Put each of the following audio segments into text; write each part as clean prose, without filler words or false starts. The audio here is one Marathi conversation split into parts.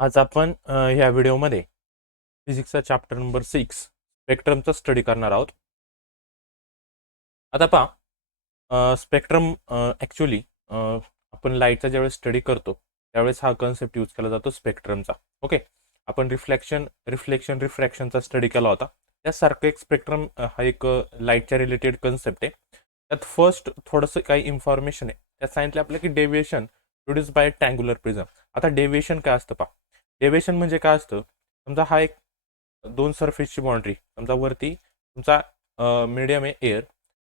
आज आपण ह्या व्हिडिओमध्ये फिजिक्सचा चॅप्टर नंबर 6 स्पेक्ट्रमचा स्टडी करणार आहोत. आता पहा, स्पेक्ट्रम ॲक्च्युली आपण लाईटचा ज्यावेळेस स्टडी करतो त्यावेळेस हा कन्सेप्ट यूज केला जातो स्पेक्ट्रमचा. ओके, आपण रिफ्रॅक्शनचा स्टडी केला होता. त्यासारखं एक स्पेक्ट्रम हा एक लाईटच्या रिलेटेड कन्सेप्ट आहे. त्यात फर्स्ट थोडंसं काही इन्फॉर्मेशन आहे. त्यात सांगितलं आपलं की deviation produce by triangular prism. आता डेव्हिएशन काय असतं पहा. डेव्हिएशन म्हणजे काय असतं, समजा हा एक दोन सरफेसची बाउंड्री, समजा वरती तुमचा मीडियम आहे एअर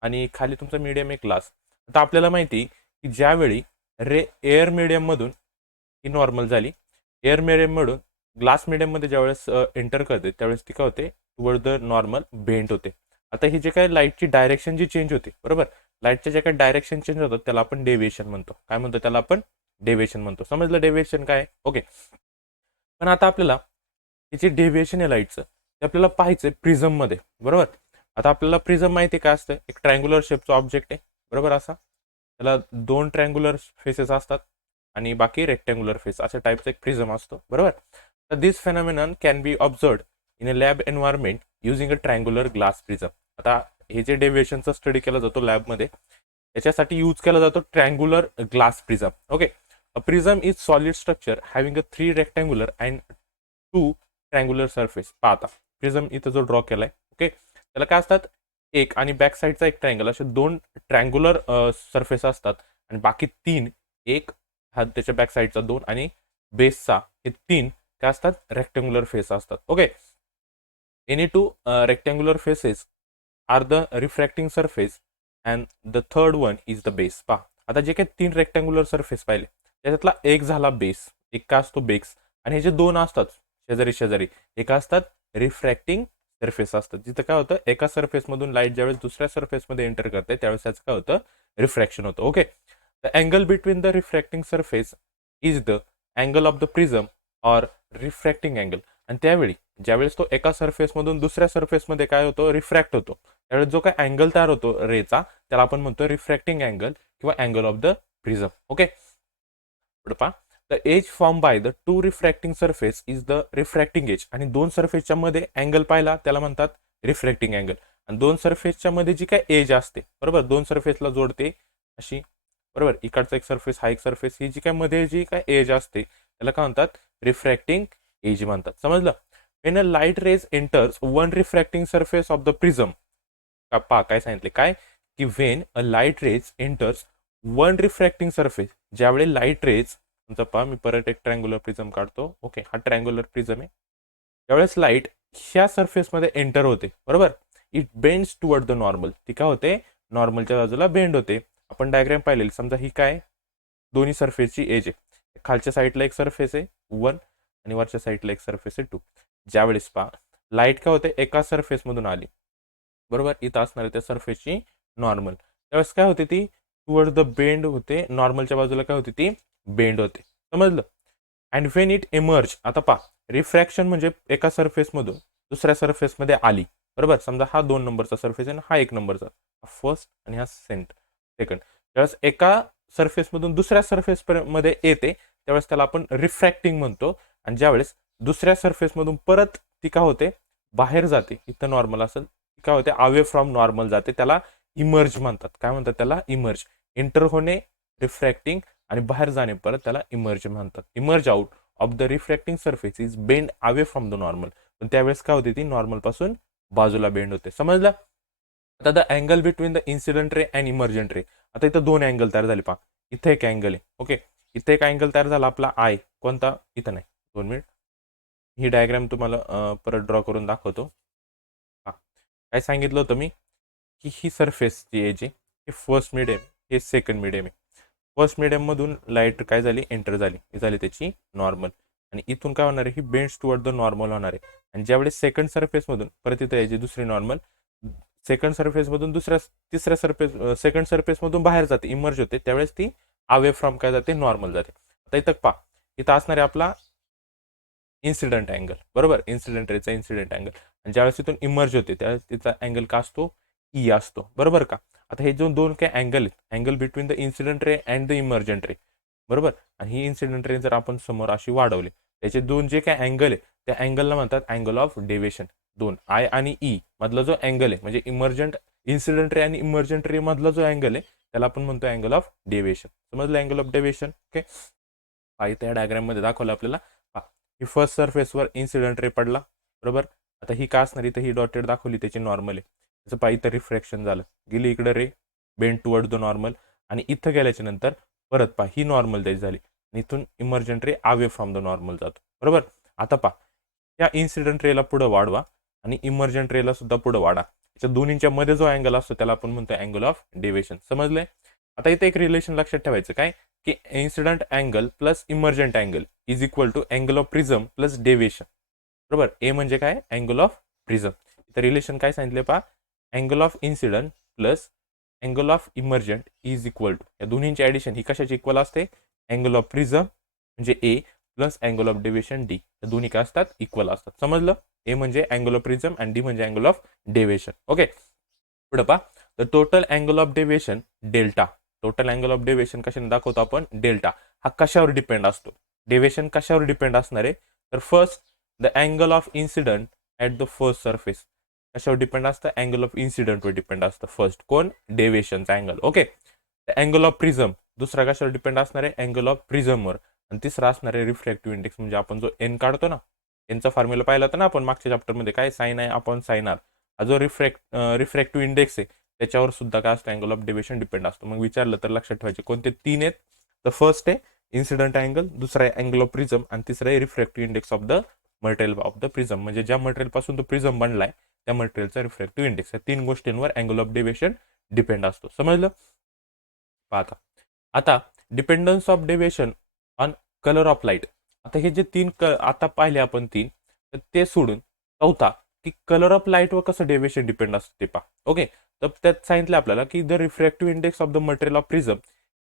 आणि खाली तुमचा मीडियम आहे ग्लास. आता आपल्याला माहिती की ज्यावेळी एअर मीडियममधून ही नॉर्मल झाली, एअर मीडियममधून ग्लास मीडियममध्ये ज्यावेळेस एंटर करते त्यावेळेस ती काय होते, टुवर्ड द नॉर्मल बेंड होते. आता ही जे काही लाईटची डायरेक्शन जी चेंज होते, बरोबर, लाईटच्या जे काही डायरेक्शन चेंज होतात त्याला आपण डेव्हिएशन म्हणतो. काय म्हणतो त्याला आपण? डेव्हिएशन म्हणतो. समजलं डेव्हिएशन काय? ओके. पण आता आपल्याला हे जे डेव्हिएशन आहे लाईटचं ते आपल्याला पाहायचं प्रिझममध्ये, बरोबर. आता आपल्याला प्रिझम माहिती काय असतं, एक ट्रँग्युलर शेपचा ऑब्जेक्ट आहे, बरोबर. असा त्याला दोन ट्रँग्युलर फेसेस असतात आणि बाकी रेक्टँग्युलर फेस, अशा टाईपचा एक प्रिझम असतो, बरोबर. तर this phenomenon can be observed in a lab environment using a triangular glass prism. आता हे जे डेव्हिएशनचा स्टडी केला जातो लॅबमध्ये याच्यासाठी यूज केला जातो triangular glass prism. Okay. A prism is solid structure having a 3 rectangular and 2 triangular surface. पाहता प्रिझम इथं जो ड्रॉ केलाय, ओके, त्याला काय असतात, एक आणि बॅक साईडचा एक ट्रायंगल, असे दोन ट्रँग्युलर सरफेस असतात आणि बाकी तीन, एक हा त्याच्या बॅक साईडचा दोन आणि बेसचा हे तीन काय असतात, रेक्टँग्युलर फेस असतात. Okay. Any two rectangular faces are the refracting surface and the third one is the base. पहा आता जे काही तीन रेक्टँग्युलर सरफेस पाहिले त्याच्यातला एक झाला बेस, एक का असतो बेस, आणि हे जे दोन असतात शेजारी शेजारी एका असतात रिफ्रॅक्टिंग सरफेस असतात. जिथं काय होतं, एका सरफेसमधून लाईट ज्यावेळेस दुसऱ्या सरफेसमध्ये एंटर करते त्यावेळेस त्याचं काय होतं, रिफ्रॅक्शन होतं. Okay. The angle between the refracting surface is the angle of the prism or refracting angle. आणि त्यावेळी ज्यावेळेस तो एका सरफेसमधून दुसऱ्या सरफेसमध्ये काय होतो, रिफ्रॅक्ट होतो, त्यावेळेस जो काय अँगल तयार होतो रेचा त्याला आपण म्हणतो रिफ्रॅक्टिंग अँगल किंवा angle of the prism. Okay. The edge form by the two refracting surface is the refracting edge. आणि दोन सरफेसच्या मध्ये अँगल पाहिला त्याला म्हणतात रिफ्रॅक्टिंग अँगल. आणि दोन सरफेसच्या मध्ये जी काय एज असते, बरोबर, दोन सरफेसला जोडते अशी, बरोबर, इकडचा एक सरफेस हा एक सरफेस, ही जी काय मध्ये जी काय एज असते त्याला काय म्हणतात, रिफ्रॅक्टिंग एज म्हणतात. समजलं. When a light rays enters one refracting surface of the prism. पहा काय सांगितले, काय की when a light rays enters one refracting surface, ज्यावेळी लाईट रेज, समजा पहा मी परत एक ट्रँग्युलर प्रिझम काढतो. ओके, हा ट्रँग्युलर प्रिझम आहे. ज्यावेळेस लाईट ह्या सरफेसमध्ये एंटर होते, बरोबर, it bends toward the normal. ती काय होते, नॉर्मलच्या बाजूला बेंड होते. आपण डायग्राम पाहिलेली, समजा ही काय दोन्ही सरफेसची एज आहे. खालच्या साईडला एक सरफेस आहे 1 आणि वरच्या साईडला एक सरफेस आहे 2. ज्यावेळेस पहा लाईट काय होते, एका सरफेसमधून आली, बरोबर, इथं असणार आहे त्या सरफेसची नॉर्मल, त्यावेळेस काय होते, ती टुवर्ड द बेंड होते, नॉर्मलच्या बाजूला काय होते, ती बेंड होते. समजलं. अँड व्हेन इट एमर्ज, आता पहा रिफ्रॅक्शन म्हणजे एका सरफेसमधून दुसऱ्या सरफेसमध्ये आली, बरोबर. समजा हा 2 नंबरचा सरफेस आहे आणि हा 1 नंबरचा, हा फर्स्ट आणि हा सेकंड. त्यावेळेस एका सरफेसमधून दुसऱ्या सरफेस मध्ये येते त्यावेळेस त्याला आपण रिफ्रॅक्टिंग म्हणतो. आणि ज्यावेळेस दुसऱ्या सरफेसमधून परत ती काय होते, बाहेर जाते, इथं नॉर्मल असेल, ती काय होते, अवे फ्रॉम नॉर्मल जाते, त्याला इमर्ज म्हणतात. काय म्हणतात त्याला, इमर्ज. एंटर होणे रिफ्रॅक्टिंग आणि बाहेर जाणे परत त्याला इमर्ज म्हणतात. Emerge out of the refracting surface is bend away from the normal. पण त्यावेळेस काय होते, ती नॉर्मल पासून बाजूला बेंड होते. समजलं. आता the angle between the incident ray and emergent ray. आता इथं दोन अँगल तयार झाले पहा. इथे एक अँगल आहे, ओके, इथे एक अँगल तयार झाला आपला आय, कोणता, इथं नाही, 2 मिनिट, ही डायग्राम तुम्हाला परत ड्रॉ करून दाखवतो. हा काय सांगितलं होतं मी की ही सरफेस जी आहे, जी हे फर्स्ट मिडियम, हे सेकंड मिडियम आहे. फर्स्ट मिडियम मधून लाईट काय झाली, एंटर झाली, ही झाली त्याची नॉर्मल. आणि इथून काय होणार आहे, ही बेंड्स टुवर्ड द नॉर्मल होणार आहे. आणि ज्यावेळेस सेकंड सरफेसमधून परत इथं यायची दुसरी नॉर्मल, सेकंड सरफेसमधून तिसऱ्या सेकंड सरफेसमधून बाहेर जाते, इमर्ज होते, त्यावेळेस ती अवे फ्रॉम काय जाते, नॉर्मल जाते. आता इथं पहा, इथं असणार आहे आपला इन्सिडेंट अँगल, बरोबर, इन्सिडेंट रेचा इन्सिडेंट अँगल. आणि ज्यावेळेस इथून इमर्ज होते त्यावेळेस तिचा अँगल का असतो, ई असतो, बरोबर का. आता हे जो दोन काय अँगल आहेत, angle between the incident ray and the emergent ray, बरोबर. आणि ही इन्सिडेंट रे जर आपण समोर अशी वाढवली त्याचे दोन जे काय अँगल आहे त्या अँगलला म्हणतात अँगल ऑफ डेव्हिएशन. दोन आय आणि ई मधला जो अँगल आहे म्हणजे इमर्जंट इन्सिडेंट रे आणि इमर्जंट रे मधला जो अँगल आहे त्याला आपण म्हणतो अँगल ऑफ डेव्हिएशन. समजलं अँगल ऑफ डेव्हिएशन. ओके, इथे या डायग्राम मध्ये दाखवलं आपल्याला. ही फर्स्ट सरफेसवर इन्सिडेंट रे पडला बरोबर. आता ही का असणार इथं ही डॉटेड दाखवली त्याची नॉर्मल आहे. त्याचं पाहिजे तर रिफ्रॅक्शन झालं, गेली इकडे रे बेंड टुवर्ड द नॉर्मल आणि इथं गेल्याच्या नंतर परत ही नॉर्मल त्याची झाली आणि इथून emergent ray away from the normal जातो बरोबर. आता त्या इन्सिडेंट रेला पुढे वाढवा आणि इमर्जंट रेला सुद्धा पुढे वाढा. त्याच्या दोन्हीच्या मध्ये जो अँगल असतो त्याला आपण म्हणतो अँगल ऑफ डेव्हिएशन. समजलंय. आता इथे एक रिलेशन लक्षात ठेवायचं काय की incident angle plus emergent angle is equal to angle of prism plus deviation बरोबर. ए म्हणजे काय अँगल ऑफ प्रिझम. इथं रिलेशन काय सांगितले angle of incident plus angle of emergent is equal to या दोन्हींची ऍडिशन ही कशाची इक्वल असते अँगल ऑफ प्रिझम म्हणजे A plus angle of deviation D. या दोन्ही काय असतात इक्वल असतात. समजलं. ए म्हणजे अँगल ऑफ प्रिझम आणि डी म्हणजे अँगल ऑफ डेव्हिएशन. ओके, पुढे तर total angle of deviation delta. Total angle of deviation कशाने दाखवतो आपण डेल्टा. हा कशावर डिपेंड असतो डेव्हिएशन कशावर डिपेंड असणार आहे तर first the angle of incident at the first surface कशावर डिपेंड असतं अँगल ऑफ इन्सिडेंटवर डिपेंड असतं फर्स्ट कोण डेव्हिएशनचा angle. Okay, angle of prism दुसरा कशावर डिपेंड असणार आहे अँगल ऑफ प्रिझमवर आणि तिसरा असणार आहे रिफ्रॅक्टिव्ह इंडेक्स म्हणजे आपण जो एन काढतो ना यांचा फॉर्म्युला पाहिला होता ना आपण मागच्या चॅप्टरमध्ये काय साइन आहे आपण साइन आर. हा जो रिफ्रॅक्टिव्ह इंडेक्स आहे त्याच्यावर सुद्धा काय असतं अँगल ऑफ डेव्हिएशन डिपेंड असतो. मग विचारलं तर लक्षात ठेवायचे कोणते तीन आहेत तर फर्स्ट आहे इन्सिडेंट अँगल, दुसरा आहे अँगल ऑफ प्रिझम आणि तिसरा आहे refractive index of the material of the prism म्हणजे ज्या मटेरियल पासून तो प्रिझम बनलाय त्या मटेरियलचा रिफ्रॅक्टिव्ह इंडेक्स. या तीन गोष्टींवर अँगल ऑफ डेव्हिएशन डिपेंड असतो. समजलं. पाहता आता dependence of deviation on colour of light. आता हे जे आता पाहिले आपण तीन तर ते सोडून चौथा की कलर ऑफ लाईटवर कसं डेव्हिएशन डिपेंड असतं ते पहा. ओके, तर त्यात सांगितलं आपल्याला की the refractive index of the material of prism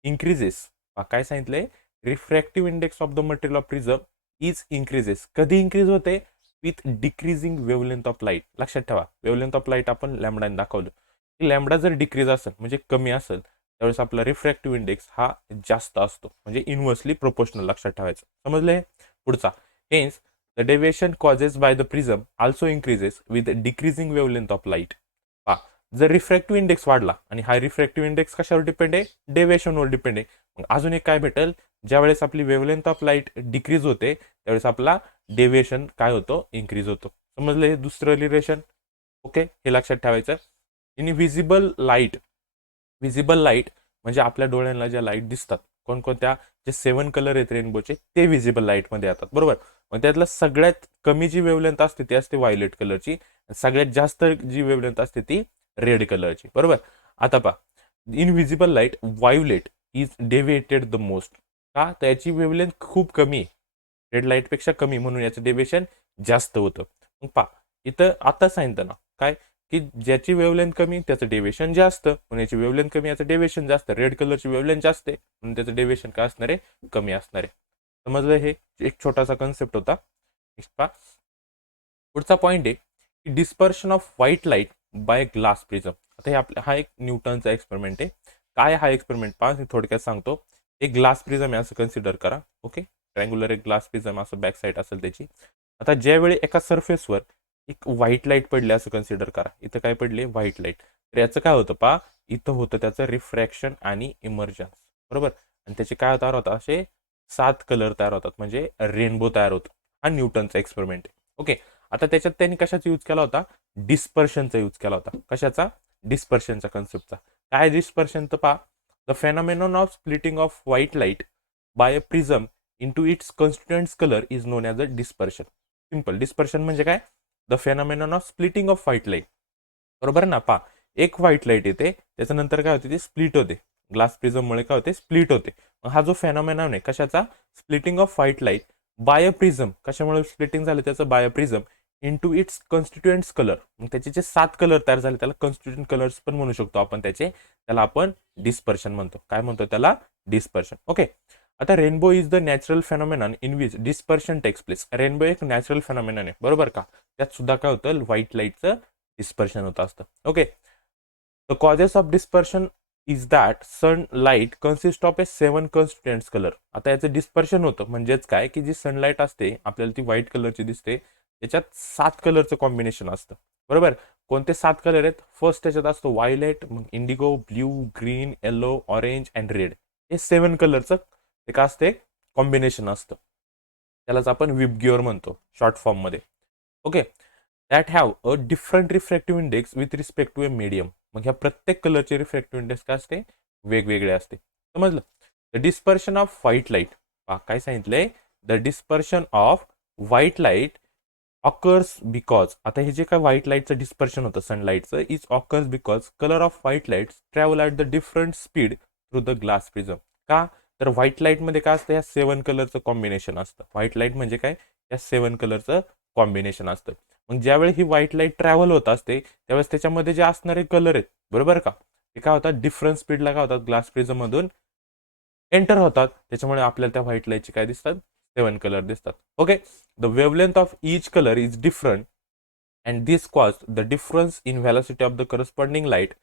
increases. काय सांगितलंय refractive index of the material of prism is increases. कधी इन्क्रीज होते with decreasing wavelength of light. लक्षात ठेवा वेवलेंथ ऑफ लाईट आपण लॅम्बडाने दाखवलं की लॅम्बडा जर डिक्रीज असेल म्हणजे कमी असेल त्यावेळेस आपला रिफ्रॅक्टिव्ह इंडेक्स हा जास्त असतो म्हणजे इनव्हर्सली प्रोपोर्शनल. लक्षात ठेवायचं. समजले. पुढचा hence the deviation causes by the prism also increases with decreasing wavelength of light. जर रिफ्रॅक्टिव्ह इंडेक्स वाढला आणि हा रिफ्रॅक्टिव्ह इंडेक्स कशावर डिपेंड आहे डेव्हिएशनवर डिपेंड आहे. मग अजून एक काय भेटेल ज्यावेळेस आपली वेवलेंथ ऑफ लाईट डिक्रीज होते त्यावेळेस आपला डेव्हिएशन काय होतो इन्क्रीज होतो. समजलं हे दुसरं रिलेशन. ओके, हे लक्षात ठेवायचं. इन व्हिजिबल लाईट म्हणजे आपल्या डोळ्यांना ज्या लाईट दिसतात कोणकोणत्या जे 7 कलर आहेत रेनबोचे ते व्हिजिबल लाईटमध्ये येतात बरोबर. मग त्यातलं सगळ्यात कमी जी वेवलेंथ असते ती असते व्हायलेट कलरची, सगळ्यात जास्त जी वेवलेंथ असते ती रेड कलरची बरोबर. आता in visible light violet is deviated the most. का तर याची वेवलेंथ खूप कमी आहे रेड लाईटपेक्षा कमी म्हणून याचं डेव्हिएशन जास्त होतं. मग इथं आता सांगितलं ना काय की ज्याची वेवलेंथ कमी त्याचं डेव्हिएशन जास्त म्हणून याची वेवलेंथ कमी याचं डेव्हिएशन जास्त. रेड कलरची वेवलेंथ जास्त आहे म्हणून त्याचं डेव्हिएशन काय असणार आहे कमी असणार आहे. समजलं. हे एक छोटासा कन्सेप्ट होता. नेक्स्ट पुढचा पॉईंट आहे की dispersion of white light by glass prism. आता हे हा एक न्यूटनचा एक्सपेरिमेंट आहे. काय हा एक्सपेरिमेंट मी थोडक्यात सांगतो. एक ग्लास प्रिझम आहे असं कन्सिडर करा. ओके, ट्रँग्युलर एक ग्लास प्रिझम असं बॅक साईड असेल त्याची. आता ज्यावेळी एका सरफेसवर एक व्हाईट लाईट पडली असं कन्सिडर करा. इथं काय पडले व्हाईट लाईट. तर याचं काय होतं इथं होतं त्याचं रिफ्रॅक्शन आणि इमर्जन्स बरोबर. आणि त्याचे काय तयार होतात असे 7 कलर तयार होतात म्हणजे रेनबो तयार होतो. हा न्यूटनचा एक्सपेरिमेंट आहे. ओके, आता त्याच्यात त्यांनी कशाचा यूज केला होता डिस्पर्शनचा यूज केला होता. कशाचा डिस्पर्शनचा कन्सेप्टचा. काय डिस्पर्शन तर the phenomenon of splitting of white light by a prism into its constituents colour is known as a dispersion. Simple. Dispersion म्हणजे काय the phenomenon of splitting of white light बरोबर ना. एक व्हाईट लाईट येते त्याच्यानंतर काय होते ती स्प्लिट होते. ग्लास प्रिझममुळे काय होते स्प्लिट होते. हा जो फेनॉमेनॉन आहे कशाचा splitting of white light by a prism. कशामुळे स्प्लिटिंग झालं त्याचं by a prism into its constituents colour. मग त्याचे जे 7 कलर तयार झाले त्याला कॉन्स्टिट्युएंट कलर्स पण म्हणू शकतो आपण त्याला आपण डिस्पर्शन म्हणतो. काय म्हणतो त्याला डिस्पर्शन. ओके, आता rainbow is the natural phenomenon in which dispersion takes place. Rainbow एक नॅचरल फेनॉमेनॉन आहे बरोबर का. त्यात सुद्धा काय होतं व्हाईट लाईटचं डिस्पर्शन होत असतं. Okay, the causes of dispersion is that sunlight consist of A 7 constituents colour. आता याचं डिस्पर्शन होतं, म्हणजेच काय की जी सनलाईट असते आपल्याला ती व्हाईट कलरची दिसते, त्याच्यात 7 कलरचं कॉम्बिनेशन असतं. बरोबर. कोणते 7 कलर आहेत? फर्स्ट त्याच्यात असतो व्हायलेट, मग Indigo, blue, green, yellow, orange and red. हे 7 कलरचं ते काय असते? कॉम्बिनेशन असतं. त्यालाच आपण विबग्युअर म्हणतो शॉर्ट फॉर्ममध्ये. Okay. That have a different refractive index with respect to a medium. मग ह्या प्रत्येक कलरचे रिफ्रॅक्टिव्ह इंडेक्स काय असते? वेगवेगळे असते. समजलं? The dispersion of white light. काय सांगितलंय? The dispersion of white light occurs because. आता हे जे काय व्हाईट लाईटचं डिस्पर्शन होतं सनलाईटचं is occurs because colour of white light travel at the different speed through the glass prism. का? तर व्हाईट लाईटमध्ये काय असतं? ह्या 7 कलरचं कॉम्बिनेशन असतं. व्हाईट लाईट म्हणजे काय? या 7 कलरचं कॉम्बिनेशन असतं. मग ज्यावेळी ही व्हाईट लाईट ट्रॅव्हल होत असते त्यावेळेस त्याच्यामध्ये जे असणारे कलर आहेत, बरोबर का, ते काय होतात? डिफरंट स्पीडला काय होतात? ग्लास प्रिझम मधून एंटर होतात. त्याच्यामुळे आपल्याला त्या व्हाईट लाईटचे काय दिसतात? 7 कलर दिसतात. Okay. The wavelength of each colour is different and this cause the difference in velocity of the corresponding light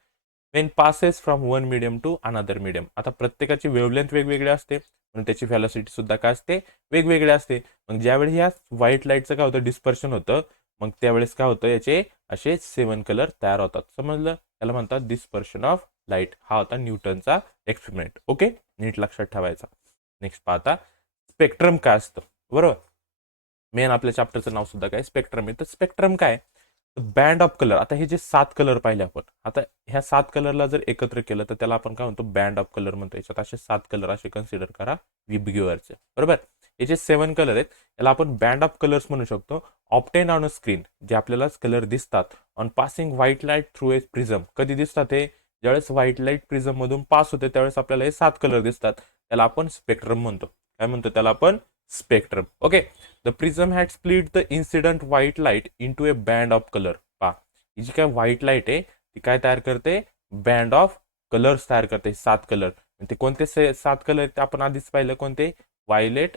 when passes from one medium to another medium. आता प्रत्येकाची वेवलेंथ वेगवेगळी असते म्हणून त्याची व्हॅलोसिटी सुद्धा काय असते? वेगवेगळी असते. मग ज्यावेळी ह्या व्हाईट लाईटचं काय होतं? डिस्पर्शन होतं. मग त्यावेळेस काय होतं? याचे असे 7 कलर तयार होतात. समजलं? त्याला म्हणतात डिस्पर्शन ऑफ लाईट. हा होता न्यूटनचा एक्सपेरिमेंट. ओके. नीट लक्षात ठेवायचा. नेक्स्ट पाहता स्पेक्ट्रम काय असतं. बरोबर. मेन आपल्या चॅप्टरचं नाव सुद्धा काय? स्पेक्ट्रम आहे. तर स्पेक्ट्रम काय? Band of colour. आता हे जे 7 कलर पाहिले आपण, आता ह्या 7 कलरला जर एकत्र केलं तर त्याला आपण काय म्हणतो? बँड ऑफ कलर म्हणतो. याच्यात असे 7 कलर असे कन्सिडर करा विबग्युअरचे. बरोबर. हे जे 7 कलर आहेत याला आपण बँड ऑफ कलर्स म्हणू शकतो. ऑप्टेन ऑन अ स्क्रीन, जे आपल्याला कलर दिसतात on passing white light through a prism. कधी दिसतात हे? ज्यावेळेस व्हाईट लाईट प्रिझम मधून पास होते त्यावेळेस आपल्याला हे 7 कलर दिसतात. त्याला आपण स्पेक्ट्रम म्हणतो. काय म्हणतो त्याला आपण? Spectrum. Okay. The prism had split the incident white light into a band of colour. ही जी काय व्हाईट लाईट आहे ती काय तयार करते? बँड ऑफ कलर्स तयार करते. 7 कलर. ते कोणते 7 कलर ते आपण आधीच पाहिलं. कोणते? Violet,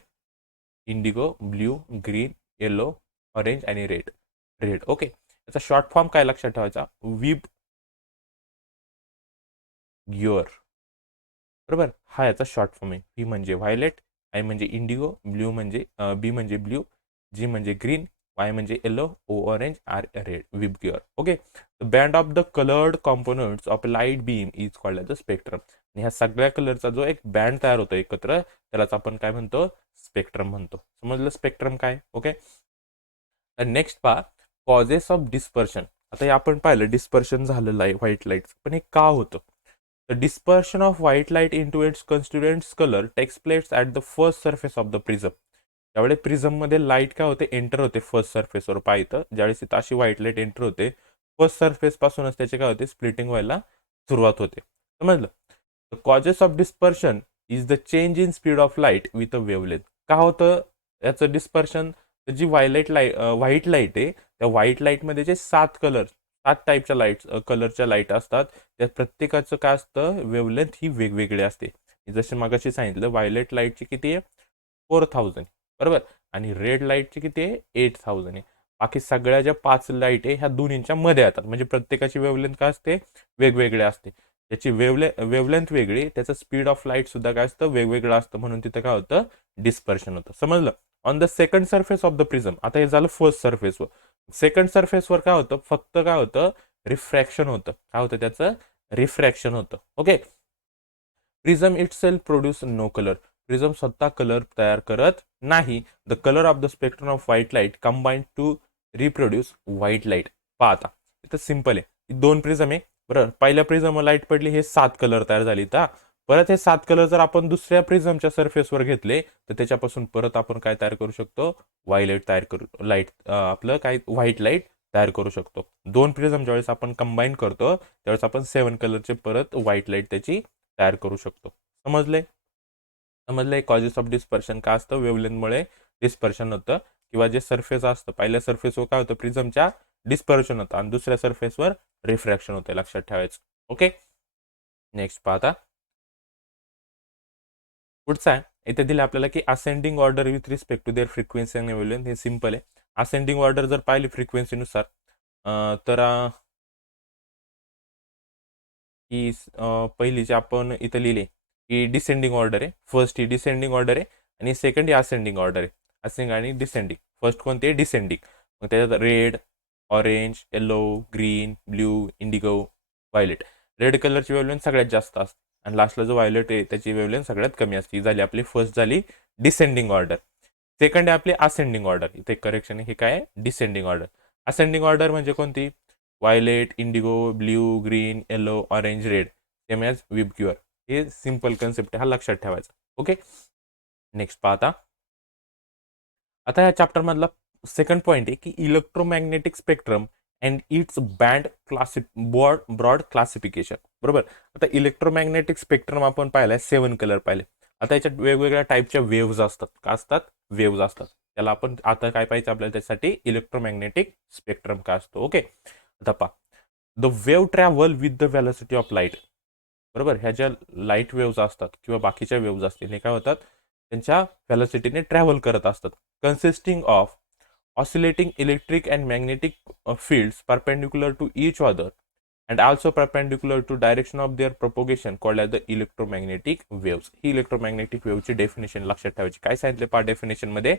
indigo, blue, green, yellow, orange आणि रेड. रेड. ओके. याचा शॉर्ट फॉर्म काय लक्षात ठेवायचा? VIBGYOR. बरोबर. हा याचा शॉर्ट फॉर्म आहे. व्ही म्हणजे व्हायलेट, आय म्हणजे इंडिगो, ब्ल्यू म्हणजे बी म्हणजे ब्ल्यू, जी म्हणजे ग्रीन, वाय म्हणजे yellow, O orange, R red. VIBGYOR. Okay. The band of the coloured components of light beam is called as the spectrum. आणि ह्या सगळ्या कलरचा जो एक बँड तयार होतो एकत्र त्यालाच आपण काय म्हणतो? स्पेक्ट्रम म्हणतो. समजलं स्पेक्ट्रम काय? ओके. नेक्स्ट पहा कॉजेस ऑफ डिस्पर्शन. आता हे आपण पाहिलं डिस्पर्शन झालेलं आहे व्हाईट लाईट, पण हे का होतं? The dispersion of white light into its constituents colour takes place at the first surface of the prism. त्यावेळी प्रिझममध्ये लाईट काय होते? एंटर होते फर्स्ट सरफेसवर. पाहिलं ज्यावेळेस इथं अशी व्हाईट लाईट एंटर होते फर्स्ट सरफेस पासूनच त्याचे काय होते? स्प्लिटिंग व्हायला सुरुवात होते. समजलं? The causes of dispersion is the change in speed of light with a wavelength. का होतं याचं डिस्पर्शन? जी व्हाईट लाईट आहे त्या व्हाईट लाईटमध्ये जे 7 कलर 7 टाईपच्या लाईट कलरच्या लाईट असतात त्या प्रत्येकाचं काय असतं? वेवलेंथ ही वेगवेगळी असते. जसे मगाशी सांगितलं व्हायलेट लाईटची किती आहे? 4000. बरोबर. आणि रेड लाईटची किती आहे? 8000 आहे. बाकी सगळ्या ज्या 5 लाईट आहे ह्या दोन्हींच्या मध्ये येतात. म्हणजे प्रत्येकाची वेवलेंथ काय असते? वेगवेगळे असते. त्याची वेवलेंथ वेगळी, त्याचं स्पीड ऑफ लाईट सुद्धा काय असतं? वेगवेगळं असतं. म्हणून तिथं काय होतं? डिस्पर्शन होतं. समजलं? On the second surface of the prism. आता हे झालं फर्स्ट सरफेसवर. सेकंड सरफेसवर काय होतं? फक्त काय होतं? रिफ्रॅक्शन होतं. काय होतं त्याचं? रिफ्रॅक्शन होतं. Okay. Prism itself produce no colour. Prism स्वतः कलर तयार करत नाही. The colour of the spectrum of white light combine to reproduce white light. पहा आता इथं सिम्पल आहे. 2 प्रिझम आहे. बरं. पहिल्या प्रिझम लाईट पडली हे 7 कलर तयार झाली. परत हे 7 कलर जर आपण दुसऱ्या प्रिझमच्या सरफेसवर घेतले तर त्याच्यापासून परत आपण काय तयार करू शकतो? व्हायलेट तयार करू लाईट आपलं काय व्हाईट लाईट तयार करू शकतो. 2 प्रिझम ज्यावेळेस आपण कंबाईन करतो त्यावेळेस आपण 7 कलरचे परत व्हाईट लाईट त्याची तयार करू शकतो. समजले? समजले कॉजेस ऑफ डिस्पर्शन काय असतं? वेवलेंथमुळे डिस्पर्शन होतं किंवा जे सरफेस असतं पहिल्या सरफेसवर काय होतं? प्रिझमच्या डिस्पर्शन होतं आणि दुसऱ्या सरफेसवर रिफ्रॅक्शन होतं. लक्षात ठेवायचं. ओके. नेक्स्ट पाहता पुढचा आहे. इथे दिले आपल्याला की ascending order with respect to their frequency आणि वेवलेंथ. हे सिंपल आहे. असेंडिंग ऑर्डर जर पाहिली फ्रिक्वेन्सीनुसार तर की पहिली जी आपण इथं लिहिले की डिसेंडिंग ऑर्डर आहे. फर्स्ट ही डिसेंडिंग ऑर्डर आहे आणि सेकंड ही असेंडिंग ऑर्डर आहे. असेंडिंग आणि डिसेंडिंग. फर्स्ट कोणते डिसेंडिंग. मग त्याच्यात red, orange, yellow, green, blue, Indigo, violet. Red कलरची वेवलेंथ सगळ्यात जास्त असते आणि लास्टला जो व्हायलेट आहे त्याची वेवलेंथ सगळ्यात कमी असते. ही झाली आपली फर्स्ट झाली डिसेंडिंग ऑर्डर. सेकंड आहे आपली असेंडिंग ऑर्डर. इथे करेक्शन आहे, हे काय आहे डिसेंडिंग ऑर्डर. असेंडिंग ऑर्डर म्हणजे कोणती? Violet, indigo, blue, green, yellow, orange, red same as VIBGYOR. हे सिंपल कन्सेप्ट आहे, हा लक्षात ठेवायचा. ओके, नेक्स्ट पाहता. आता या चॅप्टर मधला सेकंड पॉईंट आहे की electromagnetic spectrum and its band broad classification. बरोबर. आता इलेक्ट्रोमॅग्नेटिक स्पेक्ट्रम आपण पाहिलाय, 7 कलर पाहिले. आता याच्यात वेगवेगळ्या टाईपच्या वेव्ज असतात. का असतात? वेव्ज असतात. त्याला आपण आता काय पाहिजे आपल्याला त्यासाठी इलेक्ट्रोमॅग्नेटिक स्पेक्ट्रम काय असतो. ओके, आता पहा. The wave travel with the velocity of light. बरोबर. ह्या ज्या लाईट वेव्ज असतात किंवा बाकीच्या वेव्ज असतील हे काय होतात? त्यांच्या व्हेलॉसिटीने ट्रॅव्हल करत असतात. Consisting of oscillating electric and magnetic fields perpendicular to each other and also perpendicular to direction of their propagation called as the electromagnetic waves. ही इलेक्ट्रोमॅग्नेटिक वेव्हची डेफिनेशन लक्षात ठेवायची. काय सांगितले पहा डेफिनेशन मध्ये?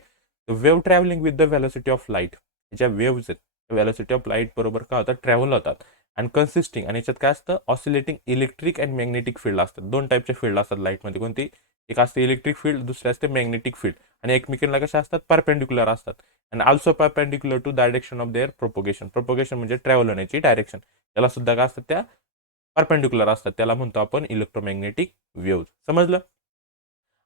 Wave travelling with the velocity of light. ज्या वेव्हज आहेत व्हेलॉसिटी ऑफ लाईट बरोबर काय होतात? ट्रॅव्हल होतात. आणि कन्सिस्टिंग आणि याच्यात काय असतं? Oscillating electric and magnetic field असतात. दोन टाईपचे फील्ड असतात लाईटमध्ये. कोणती? एक असते इलेक्ट्रिक फील्ड, दुसरे असते मॅग्नेटिक फील्ड. आणि एकमेकांना कशा असतात? परपेंडिक्युलर असतात. And also perpendicular to direction of their propagation. Propagation म्हणजे ट्रॅव्हल होण्याची डायरेक्शन. त्याला सुद्धा काय असतात? त्या परपेंडिक्युलर असतात. त्याला म्हणतो आपण इलेक्ट्रोमॅग्नेटिक वेव्ह. समजलं?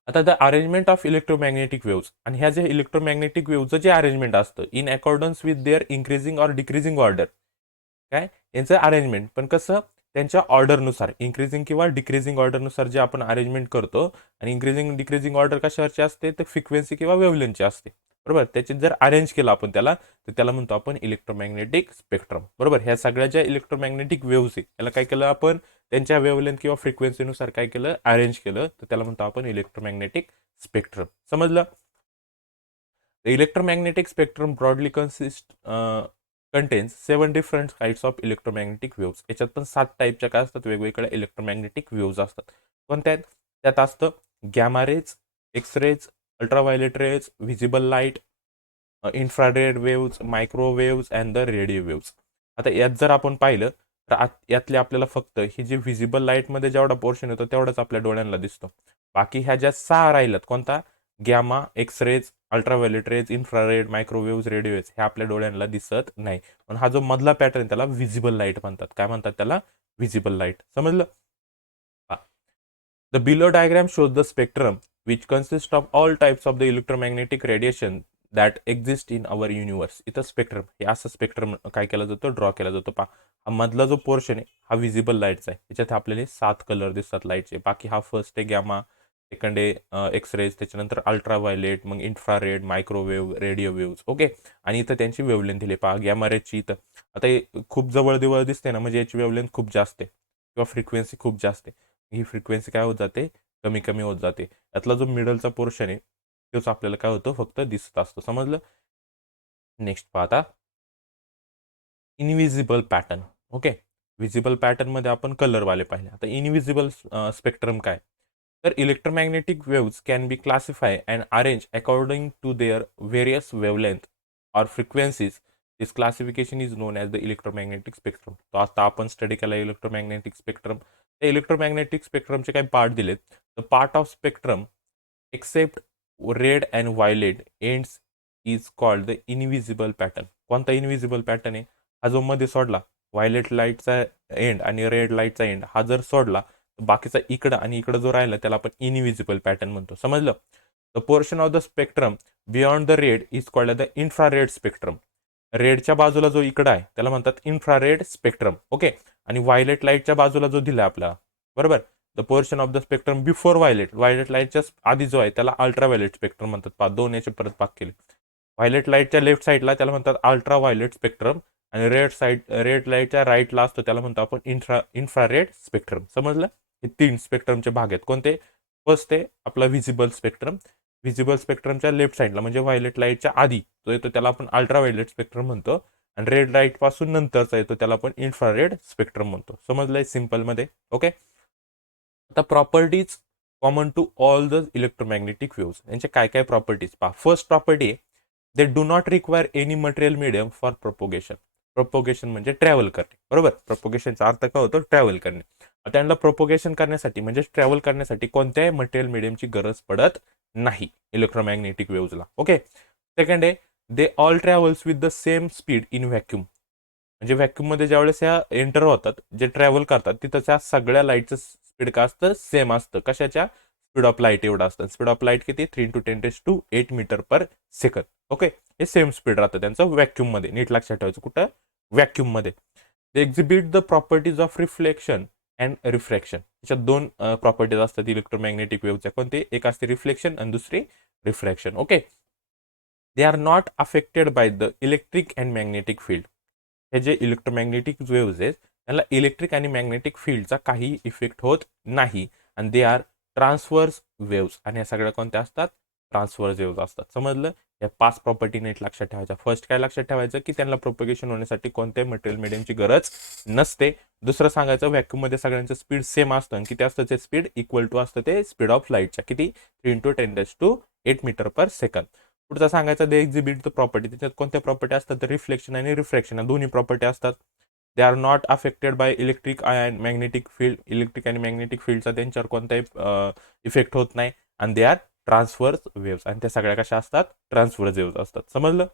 आता the arrangement of electromagnetic waves आणि ह्या जे इलेक्ट्रोमॅग्नेटिक वेव्हचं जे अरेंजमेंट असतं in accordance with their increasing or decreasing order. काय यांचं अरेंजमेंट पण कसं? त्यांच्या ऑर्डरनुसार इन्क्रीजिंग किंवा डिक्रीजिंग ऑर्डरनुसार जे आपण अरेंजमेंट करतो. आणि इन्क्रीजिंग डिक्रीजिंग ऑर्डर कशावरची असते? तर फ्रिक्वेन्सी किंवा वेव्हलेंथची असते. बरोबर. त्याची जर अरेंज केलं आपण त्याला तर त्याला म्हणतो आपण इलेक्ट्रोमॅग्नेटिक स्पेक्ट्रम. बरोबर. ह्या सगळ्या ज्या इलेक्ट्रोमॅग्नेटिक वेव्हज आहे त्याला काय केलं आपण? त्यांच्या वेव्हलेंथ किंवा फ्रिक्वेन्सीनुसार काय केलं? अरेंज केलं. तर त्याला म्हणतो आपण इलेक्ट्रोमॅग्नेटिक स्पेक्ट्रम. समजलं? The electromagnetic spectrum broadly contains 7 different types of electromagnetic waves. याच्यात पण 7 टाईपच्या काय असतात? वेगवेगळ्या इलेक्ट्रोमॅग्नेटिक वेव्स असतात. कोणत्या आहेत? त्यात असतं gamma rays, x rays, ultraviolet rays, visible light, infrared waves, microwaves and the radio waves. आता यात जर आपण पाहिलं तर यातले आपल्याला फक्त ही जी व्हिजिबल लाईटमध्ये जेवढा पोर्शन येतो तेवढाच आपल्या डोळ्यांना दिसतो. बाकी ह्या ज्या 6 राहिल्यात कोणता? Gamma, x rays, ultraviolet rays, infrared, microwaves, radio waves हे आपल्या डोळ्यांना दिसत नाही. पण हा जो मधला पॅटर्न त्याला व्हिजिबल लाईट म्हणतात. काय म्हणतात त्याला? Visible light. समजलं? The below diagram shows the spectrum which consist of all types of the electromagnetic radiation that exist in our universe. इथं स्पेक्ट्रम हे असं स्पेक्ट्रम काय केला जातो? ड्रॉ केला जातो. पहा हा मधला जो पोर्शन आहे हा व्हिजिबल लाईटचा आहे. याच्यात आपल्याला 7 कलर दिसतात लाईटचे. बाकी हा फर्स्ट आहे गॅमा, सेकंड आहे एक्स रेज, त्याच्यानंतर अल्ट्राव्हायलेट, मग infrared, microwave, radio waves. Okay, आणि इथं त्यांची वेवलेंथ दिली. पहा गॅमा रेजची इथं आता खूप जवळ जवळ दिसते ना, म्हणजे याची वेवलेंथ खूप जास्त आहे किंवा फ्रिक्वेन्सी खूप जास्त आहे. ही फ्रिक्वेन्सी काय होत जाते? कमी कमी होत जाते. यातला जो मिडलचा पोर्शन आहे तोच आपल्याला काय होतो? फक्त दिसत असतो. समजलं? नेक्स्ट पाहता इनविजिबल पॅटर्न. ओके, विजिबल पॅटर्नमध्ये आपण कलरवाले पाहिले. आता इनविजिबल स्पेक्ट्रम काय? तर electromagnetic waves can be classify and arrange according to their various wavelength or frequencies. This classification is known as the electromagnetic spectrum. तो आता आपण स्टडी केला इलेक्ट्रोमॅग्नेटिक स्पेक्ट्रम. त्या इलेक्ट्रोमॅग्नेटिक स्पेक्ट्रमचे काही पार्ट दिलेत. The part of spectrum except red and violet ends is called the invisible pattern. कोणता इनविजिबल पॅटर्न आहे? हा जो मध्ये सोडला व्हायलेट लाईटचा एंड आणि रेड लाईटचा एंड हा जर सोडला तर बाकीचा इकडं आणि इकडं जो राहिला त्याला आपण इनविजिबल पॅटर्न म्हणतो. समजलं? The portion of the spectrum beyond the red is called the infrared spectrum. रेडच्या बाजूला जो इकडं आहे त्याला म्हणतात इन्फ्रारेड स्पेक्ट्रम. ओके, आणि व्हायलेट लाईटच्या बाजूला जो दिला आपला बरोबर the portion of the spectrum before violet, violet लाईटच्या आधी जो आहे त्याला अल्ट्राव्हायलेट स्पेक्ट्रम म्हणतात. पहा दोन याचे परत भाग केले. व्हायलेट लाईटच्या लेफ्ट साईडला त्याला म्हणतात अल्ट्रा व्हायलेट स्पेक्ट्रम आणि रेड लाईटच्या राईटला असतो त्याला म्हणतो आपण इन्फ्रारेड स्पेक्ट्रम. समजलं? हे 3 स्पेक्ट्रमचे भाग आहेत. कोणते? फर्स्ट आहे आपला व्हिजिबल स्पेक्ट्रम. व्हिजिबल स्पेक्ट्रमच्या लेफ्ट साईडला म्हणजे व्हायलेट लाईटच्या आधी जो येतो त्याला आपण अल्ट्राव्हायलेट स्पेक्ट्रम म्हणतो. आणि रेड लाईट पासून नंतरचा येतो त्याला आपण इन्फ्रारेड स्पेक्ट्रम म्हणतो. समजलंय सिम्पलमध्ये. ओके, आता properties common to all the electromagnetic waves. यांचे काय काय प्रॉपर्टीज पहा. First property, they do not require any material medium for propagation. Propagation म्हणजे ट्रॅव्हल करणे, बरोबर. प्रोपोगेशनचा अर्थ काय होतो? ट्रॅव्हल करणे. त्यांना प्रोपोगेशन करण्यासाठी म्हणजे ट्रॅव्हल करण्यासाठी कोणत्याही मटेरियल मीडियमची गरज पडत नाही इलेक्ट्रोमॅग्नेटिक वेव्सला. ओके. सेकंड आहे, they all travels with the same speed in vacuum. म्हणजे व्हॅक्यूममध्ये ज्यावेळेस ह्या एंटर होतात, जे ट्रॅव्हल करतात तिथं त्या सगळ्या लाईटचं स्पीड काय असतं? सेम असतं. कशाच्या? स्पीड ऑफ लाईट एवढं असतं. स्पीड ऑफ लाईट किती? 3 × 10⁸ मीटर पर सेकंद. ओके, हे सेम स्पीड राहतं त्यांचं व्हॅक्यूममध्ये. नीट लक्षात ठेवायचं, कुठं? व्हॅक्यूममध्ये. They exhibit the properties of reflection and refraction. त्याच्यात दोन प्रॉपर्टीज असतात इलेक्ट्रोमॅग्नेटिक वेव्हच्या. कोणते? एक असते रिफ्लेक्शन आणि दुसरी refraction. Okay, they are not affected by the electric and magnetic field. हे जे इलेक्ट्रोमॅग्नेटिक वेव्ज आहेत त्यांना इलेक्ट्रिक आणि मॅग्नेटिक फील्डचा काही इफेक्ट होत नाही. आणि दे आर ट्रान्सवर्स वेव्स. आणि या सगळ्या कोणत्या असतात? ट्रान्सवर्स वेव्स असतात. समजलं? या 5 प्रॉपर्टी नीट लक्षात ठेवायच्या. फर्स्ट काय लक्षात ठेवायचं की त्यांना प्रोपगेशन होण्यासाठी कोणत्याही मटेरियल मीडियमची गरज नसते. दुसरं सांगायचं, व्हॅक्यूममध्ये सगळ्यांचं स्पीड सेम असतं. आणि किती असतं ते स्पीड? इक्वल टू असतं ते स्पीड ऑफ लाईटच्या. किती? 3 × 10⁸ मीटर पर सेकंद. पुढचा सांगायचा, दे एक्झिबिट द प्रॉपर्टी. त्याच्यात कोणत्या प्रॉपर्टी असतात? तर रिफ्लेक्शन आणि रिफ्रॅक्शन या दोन्ही प्रॉपर्टी असतात. They are not affected by electric and magnetic field. Electric आणि मॅग्नेटिक फील्डचा त्यांच्यावर कोणताही इफेक्ट होत नाही. आणि दे आर ट्रान्सवर्स वेव्स. आणि त्या सगळ्या कशा असतात? ट्रान्सवर्स वेव्स असतात. समजलं?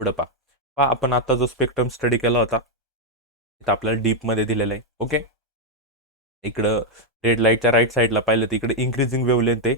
पुढं पहा, आपण आता जो स्पेक्ट्रम स्टडी केला होता इथं आपल्याला डीपमध्ये दिलेला आहे. ओके, इकडं रेड लाईटच्या राईट साईडला पाहिलं तर इकडे इन्क्रीजिंग वेवलेंथ आहे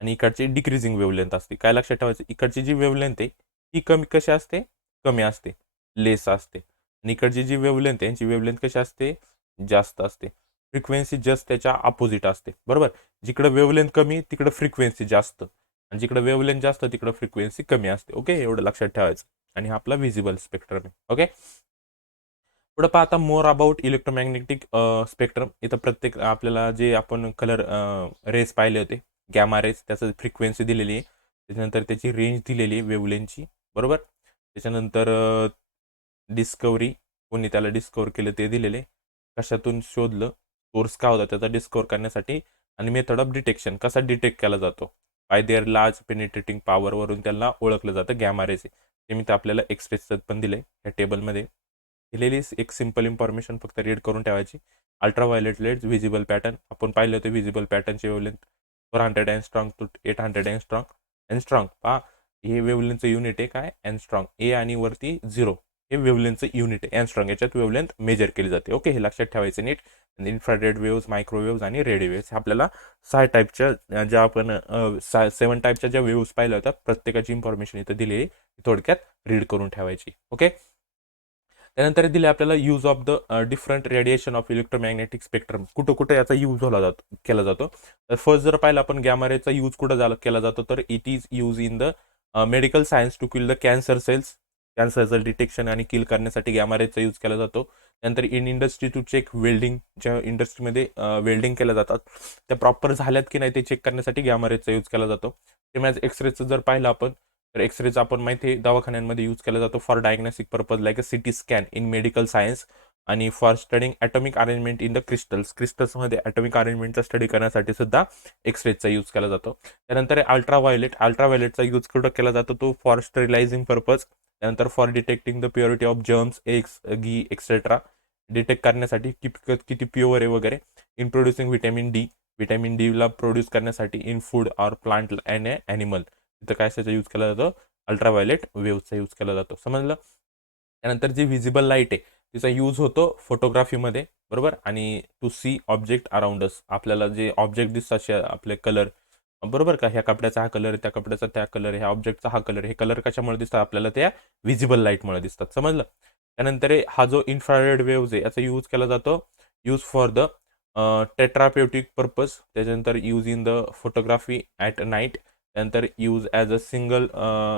आणि इकडची डिक्रीजिंग वेवलेंथ असते. काय लक्षात ठेवायचं? इकडची जी वेवलेंथ आहे ही कशी असते? कमी असते, लेस असते. आणि इकडची जी वेवलेंथ आहे यांची वेवलेंथ कशी असते? जास्त असते. फ्रिक्वेन्सी जस्ट त्याच्या अपोजिट असते, बरोबर. जिकडे वेवलेंथ कमी तिकडे फ्रिक्वेन्सी जास्त, आणि जिकडे वेवलेंथ जास्त तिकडे फ्रिक्वेन्सी कमी असते. ओके, एवढं लक्षात ठेवायचं. आणि हा आपला व्हिजिबल स्पेक्ट्रम आहे. ओके, पुढे पहा आता मोर अबाउट इलेक्ट्रोमॅग्नेटिक स्पेक्ट्रम. इथं प्रत्येक आपल्याला जे आपण कलर रेस पाहिले होते, गॅमा रेस, त्याचं फ्रिक्वेन्सी दिलेली आहे. त्याच्यानंतर त्याची रेंज दिलेली आहे वेवलेंथची, बरोबर. त्याच्यानंतर डिस्कवरी, कोणी त्याला डिस्कवर केलं ते दिलेले, कशातून शोधलं, सोर्स का होता त्याचा डिस्कवर करण्यासाठी, आणि मेथड ऑफ डिटेक्शन, कसा डिटेक्ट केला जातो, बाय देअर लार्ज पेनिट्रेटिंग पॉवरवरून त्यांना ओळखलं जातं गॅमा रेस. ते मी तर आपल्याला एक्सप्रेसचं पण दिले या टेबलमध्ये दिलेली. एक सिंपल इन्फॉर्मेशन फक्त रीड करून ठेवायची. अल्ट्राव्हायोलेट लाईट व्हिजिबल पॅटर्न आपण पाहिलं होतं. व्हिजिबल पॅटर्नची wavelength 400 angstrom to 800 angstrom. Angstrom पहा, हे वेवलेंथचं युनिट आहे काय? अँगस्ट्रॉंग. ए आणि वरती 0 हे वेवलेंथचं युनिट आहे. अँगस्ट्रॉंग याच्यात वेवलेंथ मेजर केली जाते. ओके, हे लक्षात ठेवायचं नीट. इन्फ्रारेड वेव्स, मायक्रोवेव्स आणि रेडिओ वेव्स आपल्याला 6 टाईपच्या ज्या आपण 7 टाईपच्या ज्या वेव्स पाहिल्या होत्या प्रत्येकाची इन्फॉर्मेशन इथं दिलेली थोडक्यात रीड करून ठेवायची. ओके, त्यानंतर दिले आपल्याला use of the different radiation of electromagnetic spectrum. कुठं कुठं याचा यूज केला जातो. तर फर्स्ट जर पाहिलं आपण गॅमा रेचा यूज कुठं केला जातो, तर it is use in the medical science to kill the cancer cells. कॅन्सरचं डिटेक्शन आणि किल करण्यासाठी गॅमा रेचा यूज केला जातो. त्यानंतर in industry to check welding, ज्या इंडस्ट्रीमध्ये वेल्डिंग केल्या जातात त्या प्रॉपर झाल्यात की नाही ते चेक करण्यासाठी गॅमा रेचा यूज केला जातो. ते म्हणजे एक्सरेचं जर पाहिलं आपण तर एक्सरेचा आपण माहिती आहे दवाखान्यांमध्ये यूज केला जातो for diagnostic purpose like a CT scan in medical science, आणि for studying atomic arrangement in the क्रिस्टल्समध्ये ॲटॉमिक अरेंजमेंटचा स्टडी करण्यासाठी सुद्धा एक्सरेचा यूज केला जातो. त्यानंतर अल्ट्राव्हायोलेटचा यूज कुठं केला जातो तो फॉर स्टरिलायझिंग पर्पज. त्यानंतर for detecting the purity of germs, eggs, ghee etcetera, detect करण्यासाठी किती प्युअर आहे वगैरे. In producing vitamin Dila produce करण्यासाठी in food or plant and animal. तिथं काय त्याचा यूज केला जातो? अल्ट्राव्हायोलेट वेव्हचा यूज केला जातो. समजलं? त्यानंतर जी व्हिजिबल लाईट आहे तिचा यूज होतो फोटोग्राफीमध्ये, बरोबर. आणि to see object around us, आपल्याला जे ऑब्जेक्ट दिसतात आपले कलर, बरोबर का, ह्या कपड्याचा हा कलर, त्या कपड्याचा त्या कलर, ह्या ऑब्जेक्टचा हा कलर, हे कलर कशामुळे दिसतात आपल्याला? त्या व्हिजिबल लाईटमुळे दिसतात. समजलं? त्यानंतर हा जो इन्फ्रारेड वेव्ज आहे याचा यूज केला जातो use for the therapeutic purpose. त्याच्यानंतर use in the photography at night. त्यानंतर use as a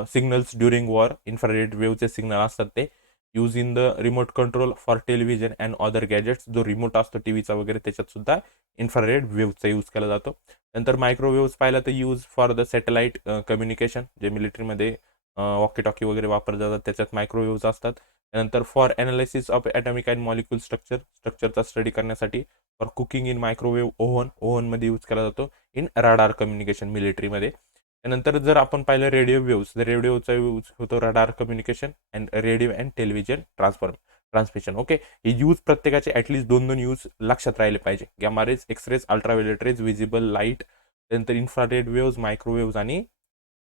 signals during war. Infrared वेव्हचे सिग्नल असतात ते. Use in the remote control for television and other gadgets. जो रिमोट असतो टीव्हीचा वगैरे त्याच्यात सुद्धा इन्फ्रारेड वेव्हचा यूज केला जातो. नंतर मायक्रोवेव्स पाहिला तर use for the satellite communication, जे मिलिटरीमध्ये वॉकी टॉकी वगैरे वापरले जातात, त्याच्यात मायक्रोवेव्हज असतात. त्यानंतर for analysis of atomic and molecule स्ट्रक्चरचा स्टडी करण्यासाठी, फॉर कुकिंग इन मायक्रोवेव्ह ओव्हनमध्ये यूज केला जातो, इन रडार कम्युनिकेशन मिलिटरीमध्ये. त्यानंतर जर आपण पाहिलं रेडिओचा यूज होतो radar communication and radio and television transmission. Okay, हे यूज प्रत्येकाचे ॲटलिस्ट 2-2 यूज लक्षात राहिले पाहिजे. Gamma rays, x rays, ultraviolet rays, visible light, त्यानंतर इन्फ्रारेड वेव्ज, मायक्रोवेव्ज आणि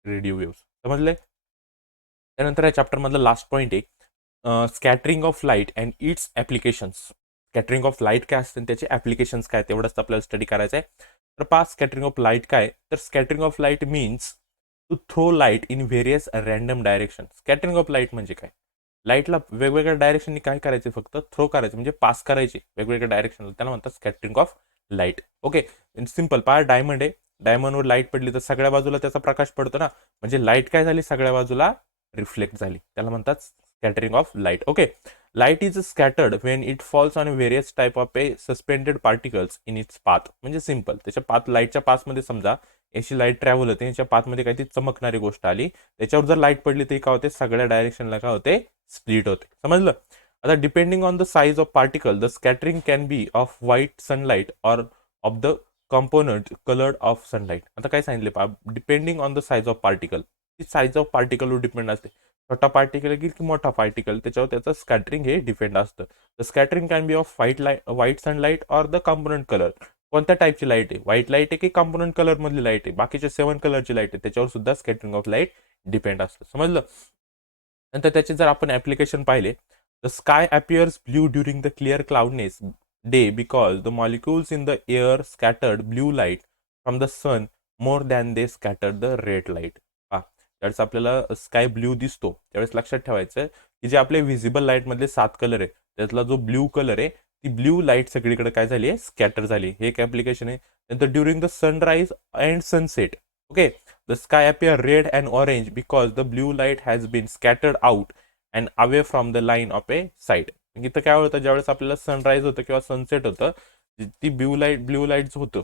रेडिओ वेव्ज. समजले? त्यानंतर या चॅप्टरमधला लास्ट पॉईंट आहे scattering of light and its applications. Scattering of light काय असते त्याचे ॲप्लिकेशन्स काय, तेवढंच आपल्याला स्टडी करायचं आहे. तर पास स्कॅटरिंग ऑफ लाईट काय, तर scattering of light means to throw light in various random direction. Scattering of light म्हणजे काय, लाईटला वेगवेगळ्या डायरेक्शननी काय करायचे, फक्त थ्रो करायचे, म्हणजे पास करायचे वेगवेगळ्या डायरेक्शनला, त्याला म्हणतात scattering of light. Okay, simple. पहा, डायमंड आहे, डायमंडवर लाईट पडली तर सगळ्या बाजूला त्याचा प्रकाश पडतो ना, म्हणजे लाईट काय झाली, सगळ्या बाजूला रिफ्लेक्ट झाली, त्याला म्हणतात scattering of light. Okay, light is scattered Wien it falls on various type of A suspended particles in its path. म्हणजे सिम्पल, त्याच्या पाथ, लाईटच्या पाथमध्ये समजा याची लाईट ट्रॅव्हल होते, याच्या पाथमध्ये काहीतरी चमकणारी गोष्ट आली, त्याच्यावर जर लाईट पडली तरी काय होते, सगळ्या डायरेक्शनला काय होते, स्प्लिट होते. समजलं? आता depending on the size of particle the scattering can be off white sunlight or of the component coloured of sunlight. आता काय सांगितले पहा, depending on the size of particle, ती साइज ऑफ पार्टिकलवर डिपेंड असते. छोटा पार्टिकल की मोठा पार्टिकल, त्याच्यावर त्याचं स्कॅटरिंग हे डिपेंड असतं. The scattering can be off white sunlight or the component colour. कोणत्या टाईपची लाईट आहे, व्हाईट लाईट आहे की कंपोनंट कलर मधली लाईट आहे, बाकीचे 7 कलरची लाईट आहे, त्याच्यावर सुद्धा स्कॅटरिंग ऑफ लाईट डिपेंड असतं. समजलं? नंतर त्याचे जर आपण ॲप्लिकेशन पाहिले, the sky appears blue during the clear cloudness day because the molecules in the air scattered blue light from the sun more than they scattered the red light. त्यावेळेस आपल्याला स्काय ब्ल्यू दिसतो, त्यावेळेस लक्षात ठेवायचं की जे आपले व्हिजिबल लाईटमधले 7 कलर आहे, त्यातला जो ब्ल्यू कलर आहे, ती ब्ल्यू लाईट सगळीकडे काय झाली आहे, स्कॅटर झाली. हे एक ॲप्लिकेशन आहे. नंतर during the sunrise and sunset, okay, the sky appear red and orange because the blue light has been scattered out and away from the line of a sight. इथं काय होतं, ज्यावेळेस आपल्याला सनराईज होतं किंवा सनसेट होतं, ती ब्ल्यू लाईट होतं,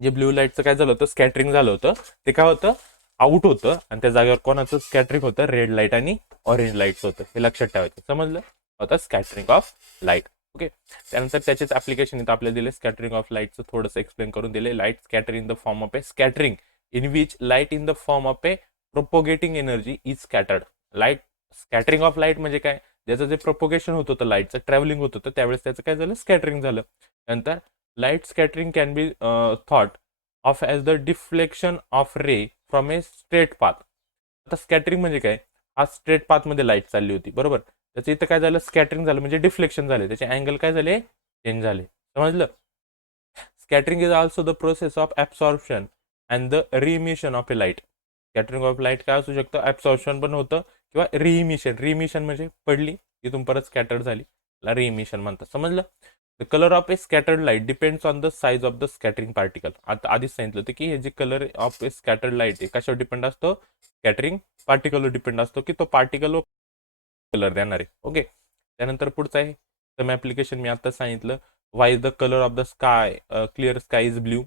जे ब्ल्यू लाईटचं काय झालं होतं, स्कॅटरिंग झालं होतं, ते काय होतं, आउट होतं, आणि त्या जागेवर कोणाचं स्कॅटरिंग होतं, रेड लाईट आणि ऑरेंज लाईटचं होतं. हे लक्षात ठेवायचं. समजलं? होतं स्कॅटरिंग ऑफ लाईट. ओके, त्यानंतर त्याचेच ॲप्लिकेशन इथं आपल्याला दिले. स्कॅटरिंग ऑफ लाईटचं थोडंसं एक्सप्लेन करून दिले. Light scattering in the form of A scattering in which light in the form of a propagating energy is scattered. Light, scattering of light म्हणजे काय, ज्याचं जे प्रोपोगेशन होत होतं, लाईटचं ट्रॅव्हलिंग होत होतं, त्यावेळेस त्याचं काय झालं, स्कॅटरिंग झालं. नंतर light scattering can be thought of as the deflection of ray from a straight path. आता स्कॅटरिंग म्हणजे काय, हा स्ट्रेट पाथमध्ये लाईट चालली होती, बरोबर, त्याचं इथं काय झालं, स्कॅटरिंग झालं, म्हणजे डिफ्लेक्शन झाले, त्याचे अँगल काय झाले, चेंज झाले. समजलं? Scattering is also the process of absorption and the reemission of a light. Scattering of light काय असू शकतं, ॲब्सॉर्प्शन पण होतं किंवा रिइमिशन म्हणजे पडली तिथून परत स्कॅटर्ड झाली, रिइमिशन म्हणतात. समजलं? The colour of A scattered light depends on the size of the scattering particle. आता आधीच सांगितलं होतं की हे जे colour of A scattered light आहे कशावर डिपेंड असतो, स्कॅटरिंग पार्टिकलवर डिपेंड असतो, की तो पार्टिकल कलर देणार आहे. ओके, त्यानंतर पुढचं आहे सम ॲप्लिकेशन, मी आता सांगितलं. Why is the colour of the sky, clear sky is blue.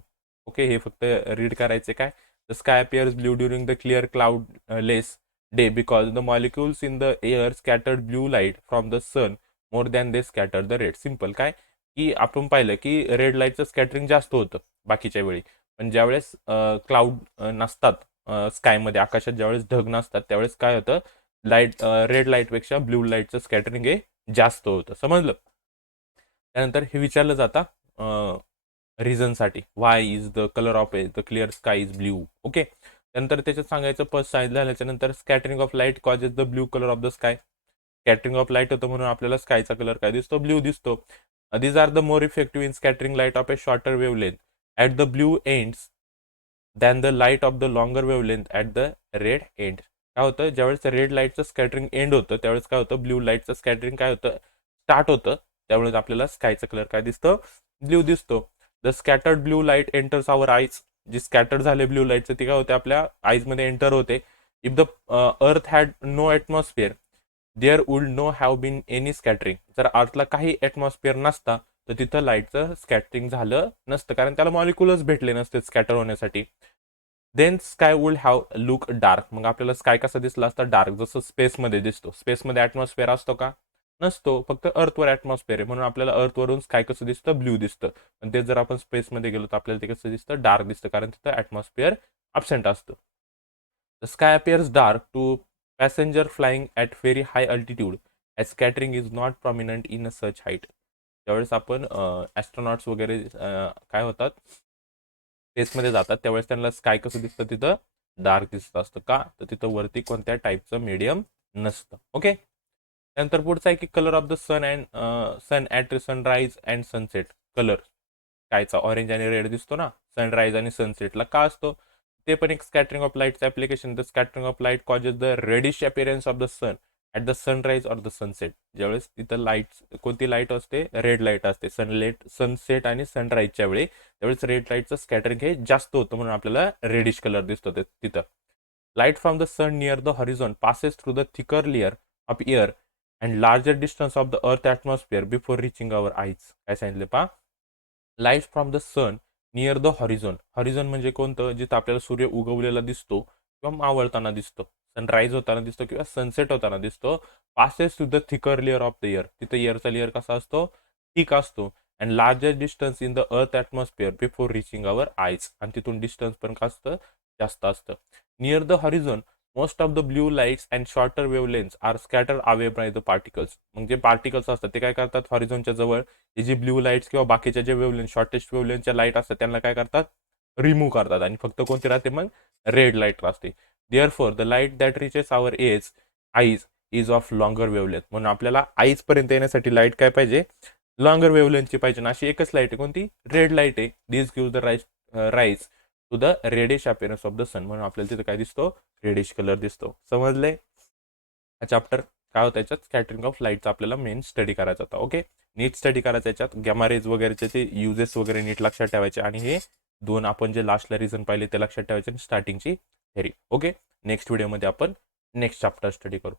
Okay, हे फक्त रीड करायचे. काय, the sky appears blue during the clear cloudless day because the molecules in the air scattered blue light from the sun more than they scattered the red. Simple. काय की आपण पाहिलं की रेड लाईटचं स्कॅटरिंग जास्त होतं बाकीच्या वेळी, पण ज्यावेळेस क्लाउड नसतात स्कायमध्ये, आकाशात ज्यावेळेस ढग नसतात, त्यावेळेस काय होतं, लाईट रेड लाईटपेक्षा ब्ल्यू लाईटचं स्कॅटरिंग हे जास्त होतं. समजलं? त्यानंतर हे विचारलं जातं रिझनसाठी, why is the colour of a the clear sky is blue. Okay, त्यानंतर त्याच्यात सांगायचं फर्स्ट सांगितलं झाल्याच्यानंतर scattering of light causes the blue colour of the sky. Scattering of light होतं म्हणून आपल्याला स्कायचा कलर काय दिसतो, ब्ल्यू दिसतो. These are the more effective in scattering light of a shorter wavelength at the blue ends than the light of the longer wavelength at the red end. काय होतं, ज्यावेळेस रेड लाईटचं स्कॅटरिंग एंड होतं, त्यावेळेस काय होतं, ब्ल्यू लाईटचं स्कॅटरिंग काय होतं, स्टार्ट होतं, त्यावेळेस आपल्याला स्कायचा कलर काय दिसतं, ब्ल्यू दिसतो. The scattered blue light enters our eyes. जी स्कॅटर्ड झाले ब्ल्यू लाईटचं ती काय होते, आपल्या आईजमध्ये एंटर होते. If the earth had no atmosphere there would no have been any scattering. जर अर्थला काही ॲटमॉस्फिअर नसता तर तिथं लाईटचं स्कॅटरिंग झालं नसतं, कारण त्याला मॉलिक्युलच भेटले नसते स्कॅटर होण्यासाठी. Then sky would have look dark. मग आपल्याला स्काय कसा दिसला असता? डार्क, जसं स्पेसमध्ये दिसतो. स्पेसमध्ये ॲटमॉस्फिअर असतो का? नसतो. फक्त अर्थवर ॲटमॉस्फिअर आहे, म्हणून आपल्याला अर्थवरून स्काय कसं दिसतं? ब्ल्यू दिसतं. पण ते जर आपण स्पेसमध्ये गेलो तर आपल्याला ते कसं दिसतं? डार्क दिसतं, कारण तिथं ॲटमॉस्फिअर absent असतं. The sky appears dark to passenger flying at very high altitude as scattering is not prominent in a such height. ज्यावेळेस आपण ॲस्ट्रॉनॉट्स वगैरे काय होतात, स्पेसमध्ये जातात, त्यावेळेस त्यांना स्काय कसं दिसतं? तिथं डार्क दिसत असतं. का? तर तिथं वरती कोणत्या टाईपचं मीडियम नसतं. ओके. त्यानंतर पुढचं आहे की colour of the sun at sunrise and sunset. Colour स्कायचा ऑरेंज आणि रेड दिसतो ना सनराईज आणि सनसेटला, का असतो? ते पण एक स्कॅटरिंग ऑफ लाईटचं application. The scattering of light causes the reddish appearance of the sun at the sunrise or the sunset. ज्यावेळेस तिथं लाईट, कोणती लाईट असते? रेड लाईट असते. सनसेट आणि सनराईजच्या वेळी त्यावेळेस रेड लाईटचं स्कॅटरिंग हे जास्त होतं, म्हणून आपल्याला रेडिश कलर दिसतो तिथं. Light from the sun near the horizon passes through the thicker layer of air and larger distance of the earth atmosphere before reaching our eyes. काय सांगितले पा? Light from the sun near the horizon. Horizon म्हणजे कोणतं? जिथं आपल्याला सूर्य उगवलेला दिसतो किंवा मावळताना दिसतो, सनराईज होताना दिसतो किंवा सनसेट होताना दिसतो. Passes to the thicker layer of the air. तिथं एअरचा लेअर कसा असतो? थिक असतो. And larger distance in the earth atmosphere before reaching our eyes. आणि तिथून डिस्टन्स पण का असतं? जास्त असतं. Near the horizon most of the blue lights and shorter wavelengths are scatter away by the particles. म्हणजे पार्टिकल्स असतात ते काय करतात? हॉरिझॉनच्या जवळ हे जी ब्ल्यू लाईट्स किंवा बाकीच्या जे वेवलेन्स, शॉर्टेस्ट वेवलेन्सच्या लाईट असतात, त्यांना काय करतात? रिमूव्ह करतात. आणि फक्त कोणती राहते मग? रेड लाईट असते. There for the light that reaches our eyes is of longer wavelength. म्हणून आपल्याला आईज पर्यंत येण्यासाठी लाईट काय पाहिजे? लॉंगर वेवलेन्थची पाहिजे. अशी एकच लाईट आहे, कोणती? रेड लाईट आहे. This give the rise to the reddish appearance of the sun. म्हणून आपल्याला तिथं काय दिसतो? रेडिश कलर दिसतो. समजले? हा चॅप्टर काय होता? याच्यात स्कॅटरिंग ऑफ लाईटचा आपल्याला मेन स्टडी करायचा होता. ओके. नीट स्टडी करायचा. याच्यात गॅमा रेज वगैरेचे ते युजेस वगैरे नीट लक्षात ठेवायचे, आणि हे दोन आपण जे लास्टला रिझन पाहिले ते लक्षात ठेवायचे, आणि स्टार्टिंगची थेरी. ओके. नेक्स्ट व्हिडिओमध्ये आपण नेक्स्ट चॅप्टर स्टडी करू.